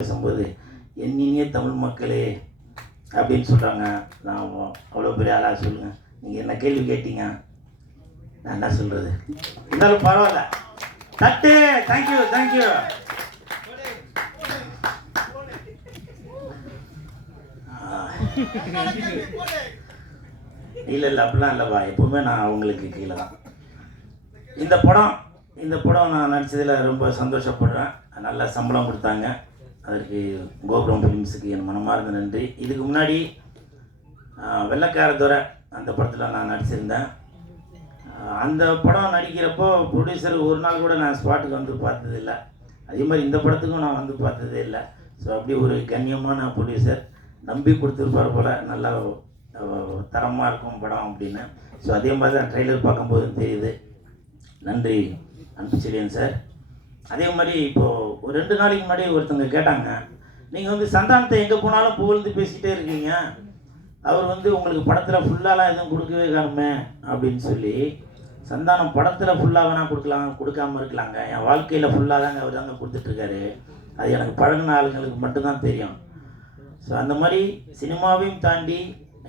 பேசும்போது என் தமிழ் மக்களே அப்படின்னு சொல்கிறாங்க நான் அவ்வளோ பெரிய ஆளாக சொல்லுங்கள் நீங்கள் என்ன கேள்வி கேட்டீங்க? நான் என்ன சொல்கிறது இருந்தாலும் பரவாயில்ல. தட்டு! தேங்க்யூ தேங்க்யூ இல்லை இல்லை அப்படிலாம் இல்லைப்பா. எப்பவுமே நான் அவங்களுக்கு கீழே தான். இந்த படம் இந்த படம் நான் நடித்ததில் ரொம்ப சந்தோஷப்படுறேன். நல்ல சம்பளம் கொடுத்தாங்க. அதற்கு கோபுரம் ஃபிலிம்ஸுக்கு என் மனமார்ந்த நன்றி. இதுக்கு முன்னாடி வெள்ளக்காரத்துறை அந்த படத்தில் நான் நடிச்சிருந்தேன். அந்த படம் நடிக்கிறப்போ ப்ரொடியூசர் ஒரு நாள் கூட நான் ஸ்பாட்டுக்கு வந்து பார்த்ததில்ல. அதே மாதிரி இந்த படத்துக்கும் நான் வந்து பார்த்ததே இல்லை ஸோ அப்படி ஒரு கண்ணியமான ப்ரொடியூசர் நம்பி கொடுத்துருப்பார் போல் நல்லா தரமாக இருக்கும் படம் அப்படின்னு. ஸோ அதே மாதிரி தான் ட்ரெய்லர் பார்க்கும்போது தெரியுது. நன்றி அன்புச்செழியன் சார் அதே மாதிரி இப்போது ஒரு ரெண்டு நாளைக்கு முன்னாடி ஒருத்தவங்க கேட்டாங்க நீங்கள் வந்து சந்தானத்தை எங்கே போனாலும் புகழ்ந்து பேசிகிட்டே இருக்கீங்க. அவர் வந்து உங்களுக்கு படத்தில் ஃபுல்லாலாம் எதுவும் கொடுக்கவே காணுமே அப்படின்னு சொல்லி சந்தானம் படத்தில் ஃபுல்லாக வேணால் கொடுக்கலாம் கொடுக்காம இருக்கலாங்க. என் வாழ்க்கையில் ஃபுல்லாக தாங்க அவர் தாங்க கொடுத்துட்ருக்காரு. அது எனக்கு பழகின ஆளுங்களுக்கு மட்டும்தான் தெரியும். ஸோ அந்த மாதிரி சினிமாவையும் தாண்டி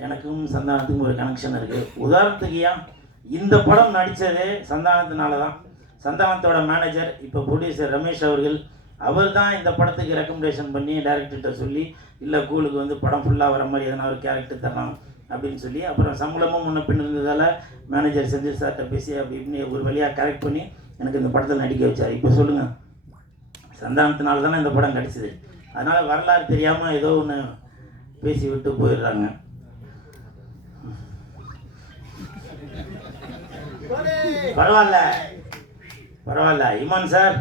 எனக்கும் சந்தானத்துக்கும் ஒரு கனெக்ஷன் இருக்குது உதாரணத்துக்கு ஏன் இந்த படம் நடித்ததே சந்தானத்தினால தான் சந்தானத்தோட மேனேஜர் இப்போ ப்ரொடியூசர் ரமேஷ் அவர்கள் அவர் தான் இந்த படத்துக்கு ரெக்கமெண்டேஷன் பண்ணி டேரக்டர்கிட்ட சொல்லி இல்லை கூலுக்கு வந்து படம் ஃபுல்லாக வர மாதிரி எதனா ஒரு கேரக்டர் தரலாம் அப்படின்னு சொல்லி அப்புறம் சம்பளமும் முன்ன பின் இருந்ததால் மேனேஜர் செந்தில் சார்கிட்ட பேசி அப்படி இப்படின்னு ஒரு வழியாக கரெக்ட் பண்ணி எனக்கு இந்த படத்தில் நடிக்க வச்சார். இப்போ சொல்லுங்கள் சந்தானத்தினால தானே இந்த படம் கிடச்சிது. அதனால் வரலாறு தெரியாமல் ஏதோ ஒன்று பேசி விட்டு போயிடுறாங்க. பரவாயில்ல. பரவாயில்ல. இமான் சார்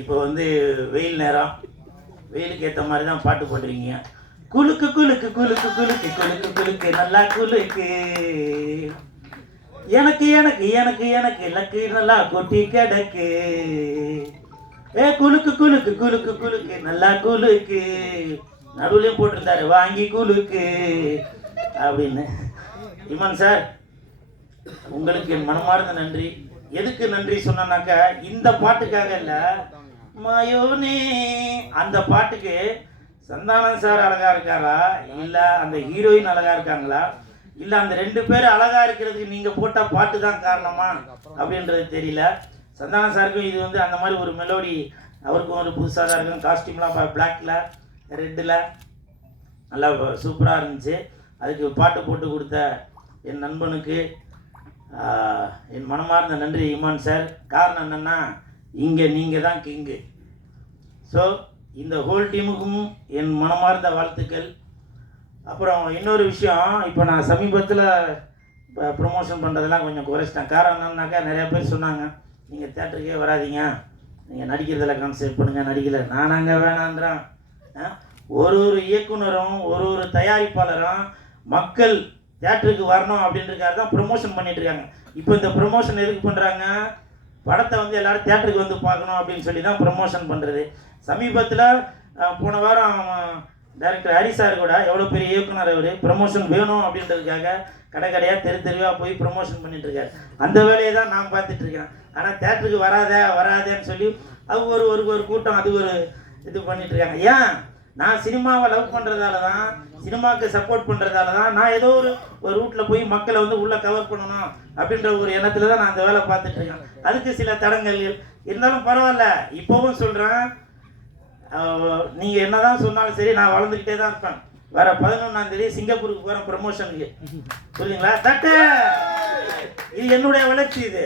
இப்போ வந்து வெயில் நேரம். வெயிலுக்கு ஏற்ற மாதிரி தான் பாட்டு போட்டிருக்கீங்க. குலுக்கு குலுக்கு குலுக்கு குலுக்கு குலுக்கு குலுக்கு நல்லா குலுக்கு. எனக்கு எனக்கு எனக்கு எனக்கு லக்கு நல்லா கொட்டி கிடக்கு. ஏ குலுக்கு குலுக்கு குலுக்கு குலுக்கு நல்லா குலுக்கு. நடுவுலையும் போட்டிருந்தாரு வாங்கி குலுக்கு. அப்படின்னு. இமான் சார் உங்களுக்கு என் மனமார்ந்த நன்றி. எதுக்கு நன்றி சொன்னாக்க இந்த பாட்டுக்காக இல்லை. மயோனே. அந்த பாட்டுக்கு சந்தானம் சார் அழகா இருக்காரா? இல்லை அந்த ஹீரோயின் அழகா இருக்காங்களா? இல்லை அந்த ரெண்டு பேர் அழகா இருக்கிறதுக்கு நீங்கள் போட்ட பாட்டு தான் காரணமா? அப்படின்றது தெரியல. சந்தானம் சாருக்கும் இது வந்து அந்த மாதிரி ஒரு மெலோடி அவருக்கும் ஒரு புதுசாக தான் இருக்கும். காஸ்டியூம்லாம் பிளாக்ல ரெட்டில் நல்லா சூப்பராக இருந்துச்சு. அதுக்கு பாட்டு போட்டு கொடுத்த என் நண்பனுக்கு என் மனமார்ந்த நன்றி இமான் சார். காரணம் என்னென்னா இங்கே நீங்கள் தான் கிங்கு ஸோ இந்த ஹோல் டீமுக்கும் என் மனமார்ந்த வாழ்த்துக்கள். அப்புறம் இன்னொரு விஷயம் இப்போ நான் சமீபத்தில் ப்ரொமோஷன் பண்ணுறதெல்லாம் கொஞ்சம் குறைச்சிட்டேன். காரணம் என்னன்னாக்கா நிறையா பேர் சொன்னாங்க நீங்கள் தேட்டருக்கே வராதீங்க. நீங்கள் நடிக்கிறதில் கான்சென்ட் பண்ணுங்கள் நடிக்கல. நானாங்க வேணான்றேன் ஒரு ஒரு இயக்குனரும் ஒரு ஒரு தயாரிப்பாளரும் மக்கள் தேட்டருக்கு வரணும் அப்படின்றக்காரு தான் ப்ரொமோஷன் பண்ணிட்டு இருக்காங்க. இப்போ இந்த ப்ரொமோஷன் எதுக்கு பண்ணுறாங்க படத்தை வந்து எல்லாரும் தேட்டருக்கு வந்து பார்க்கணும் அப்படின்னு சொல்லி தான் ப்ரொமோஷன் பண்ணுறது சமீபத்தில் போன வாரம் டைரக்டர் ஹரி சார் கூட எவ்வளோ பெரிய இயக்குனர் அவர் ப்ரொமோஷன் வேணும் அப்படின்றதுக்காக கடை கடையாக தெரு தெருவாக போய் ப்ரொமோஷன் பண்ணிட்டுருக்காரு அந்த வேலையை தான் நான் பார்த்துட்ருக்கேன் ஆனால் தேட்டருக்கு வராத வராதேன்னு சொல்லி அவங்க ஒரு ஒரு ஒரு கூட்டம் அது ஒரு இது பண்ணிகிட்ருக்காங்க ஏன்? நான் சினிமாவை லவ் பண்ணுறதால தான் சினிமாவுக்கு சப்போர்ட் பண்ணுறதால தான் நான் ஏதோ ஒரு ஒரு ரூட்டில் போய் மக்களை வந்து உள்ளே கவர் பண்ணணும் அப்படின்ற ஒரு எண்ணத்தில் தான் நான் அந்த வேலை பார்த்துட்டு இருக்கேன். அதுக்கு சில தடங்கள் இருந்தாலும் பரவாயில்ல. இப்போவும் சொல்கிறேன் நீங்கள் என்ன தான் சொன்னாலும் சரி நான் வளர்ந்துக்கிட்டே தான் இருப்பேன். வர பதினொன்றாம் தேதி சிங்கப்பூருக்கு போகிறேன் ப்ரமோஷனுக்கு புரியுதுங்களா? தட்டு! இது என்னுடைய வளர்ச்சி இது.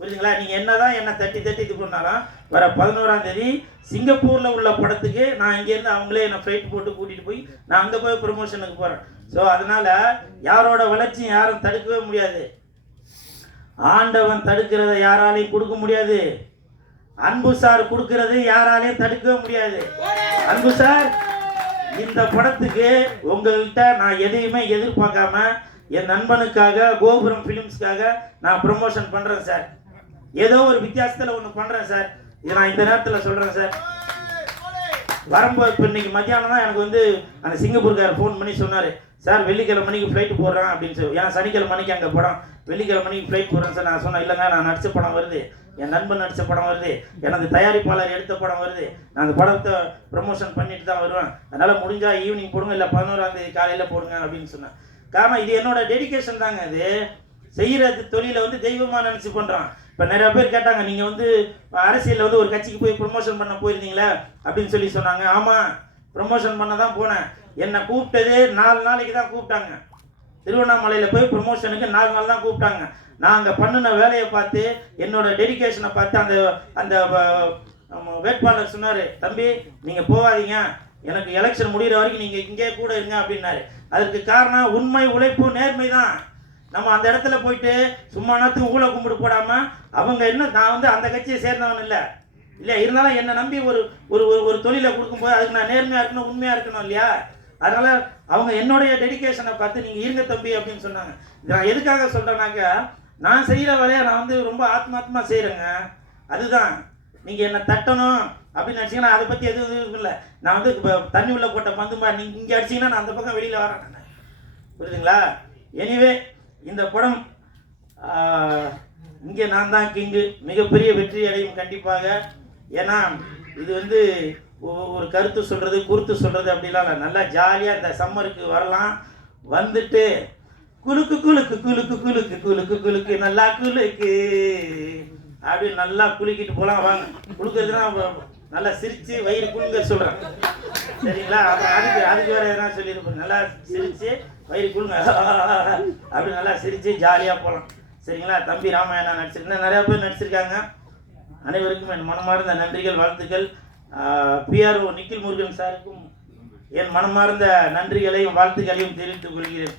புரியுதுங்களா? நீங்கள் என்னதான் என்ன தட்டி தட்டி இது பண்ணாலும் வர பதினோராம் தேதி சிங்கப்பூரில் உள்ள படத்துக்கு நான் இங்கேருந்து அவங்களே என்னை ஃப்ளைட் போட்டு கூட்டிகிட்டு போய் நான் அங்கே போய் ப்ரொமோஷனுக்கு போகிறேன் ஸோ அதனால் யாரோட வளர்ச்சியும் யாரும் தடுக்கவே முடியாது. ஆண்டவன் தடுக்கிறத யாராலையும் கொடுக்க முடியாது. அன்பு சார் கொடுக்கறது யாராலையும் தடுக்கவே முடியாது. அன்பு சார் இந்த படத்துக்கு உங்கள்கிட்ட நான் எதையுமே எதிர்பார்க்காம என் நண்பனுக்காக கோபுரம் ஃபிலிம்ஸ்க்காக நான் ப்ரொமோஷன் பண்ணுறேன் சார். ஏதோ ஒரு வித்தியாசத்தில் ஒன்று பண்ணுறேன் சார். இதை நான் இந்த நேரத்தில் சொல்கிறேன் சார். வரும்போது இப்போ இன்னைக்கு மத்தியானம் தான் எனக்கு வந்து அந்த சிங்கப்பூர்கார் ஃபோன் பண்ணி சொன்னார். சார் வெள்ளிக்கிழமை மணிக்கு ஃப்ளைட் போடுறேன் அப்படின்னு சொல்லி. ஏன்னா சனிக்கிழமை மணிக்கு அங்கே படம் வெள்ளிக்கிழமை மணிக்கு ஃப்ளைட் போடுறேன் சார் நான் சொன்னேன் இல்லைங்க நான் நடித்த படம் வருது. என் நண்பன் நடித்த படம் வருது. எனது தயாரிப்பாளர் எடுத்த படம் வருது. நான் அந்த படத்தை ப்ரமோஷன் பண்ணிட்டு தான் வருவேன். அதனால் முடிஞ்சால் ஈவினிங் போடுங்க இல்லை பதினோராந்தேதி காலையில் போடுங்க அப்படின்னு சொன்னேன் காரணம் இது என்னோட டெடிகேஷன் தாங்க இது செய்கிறது தொழிலை வந்து தெய்வமாக நினச்சி பண்ணுறான் இப்போ நிறைய பேர் கேட்டாங்க நீங்கள் வந்து அரசியலில் வந்து ஒரு கட்சிக்கு போய் ப்ரொமோஷன் பண்ண போயிருந்தீங்களே அப்படின்னு சொல்லி சொன்னாங்க. ஆமாம் ப்ரொமோஷன் பண்ண தான் போனேன். என்னை கூப்பிட்டதே நாலு நாளைக்கு தான் கூப்பிட்டாங்க. திருவண்ணாமலையில் போய் ப்ரொமோஷனுக்கு நாலு நாள் தான் கூப்பிட்டாங்க. நான் அங்கே பண்ணின வேலையை பார்த்து என்னோட டெடிகேஷனை பார்த்து அந்த அந்த வேட்பாளர் சொன்னார் தம்பி நீங்கள் போகாதீங்க. எனக்கு எலெக்ஷன் முடிகிற வரைக்கும் நீங்கள் இங்கே கூட இருங்க அப்படின்னாரு. அதற்கு காரணம் உண்மை உழைப்பு நேர்மை தான் நம்ம அந்த இடத்துல போயிட்டு சும்மா நேரத்துக்கு ஊழ கும்பிடு போடாமல் அவங்க என்ன நான் வந்து அந்த கட்சியை சேர்ந்தவன் இல்லை. இல்லையா? இருந்தாலும் என்னை நம்பி ஒரு ஒரு ஒரு- ஒரு தொழிலை கொடுக்கும்போது அதுக்கு நான் நேர்மையாக இருக்கணும் உண்மையாக இருக்கணும் இல்லையா? அதனால அவங்க என்னுடைய டெடிகேஷனை பார்த்து நீங்கள் இருங்க தம்பி அப்படின்னு சொன்னாங்க. நான் எதுக்காக சொல்கிறேன்னாக்கா நான் செய்கிற வேலையை நான் வந்து ரொம்ப ஆத்மாத்மா செய்கிறேங்க அதுதான். நீங்கள் என்னை தட்டணும் அப்படின்னு நினச்சிங்கன்னா அதை பற்றி எதுவும் எதுவும் இல்லை. நான் வந்து இப்போ தண்ணி உள்ள போட்ட பந்து மாதிரி நீங்கள் இங்கே அடிச்சிங்கன்னா நான் அந்த பக்கம் வெளியில் வரேன் நான். புரியுதுங்களா? எனிவே இந்த படம் இங்கே நான் தான் கிங்கு. மிகப்பெரிய வெற்றி அடையும் கண்டிப்பாக. ஏன்னா இது வந்து ஒ- ஒரு கருத்து சொல்கிறது குருத்து சொல்கிறது அப்படிலாம் இல்லை. நல்லா ஜாலியாக இந்த சம்மருக்கு வரலாம். வந்துட்டு குலுக்கு குலுக்கு குலுக்கு குலுக்கு குலுக்கு குலுக்கு நல்லா குலுக்கு. அப்படின்னு நல்லா குலுக்கிட்டு போகலாம் வாங்க. குலுக்கிறதுனா நல்லா சிரித்து வயிறு குழுங்க சொல்கிறேன் சரிங்களா? அதுக்கு அதுக்கு வேற எதனா சொல்லியிருப்பேன் நல்லா சிரிச்சு வயிறு குழுங்க அப்படி நல்லா சிரிச்சு ஜாலியாக போகலாம் சரிங்களா? தம்பி ராமாயணா நடிச்சிருக்கேன் நிறையா பேர் நடிச்சிருக்காங்க. அனைவருக்கும் என் மனமார்ந்த நன்றிகள் வாழ்த்துக்கள். பிஆர்ஓ நிக்கில் முருகன் சாருக்கும் என் மனமார்ந்த நன்றிகளையும் வாழ்த்துக்களையும் தெரிவித்துக் கொள்கிறேன்.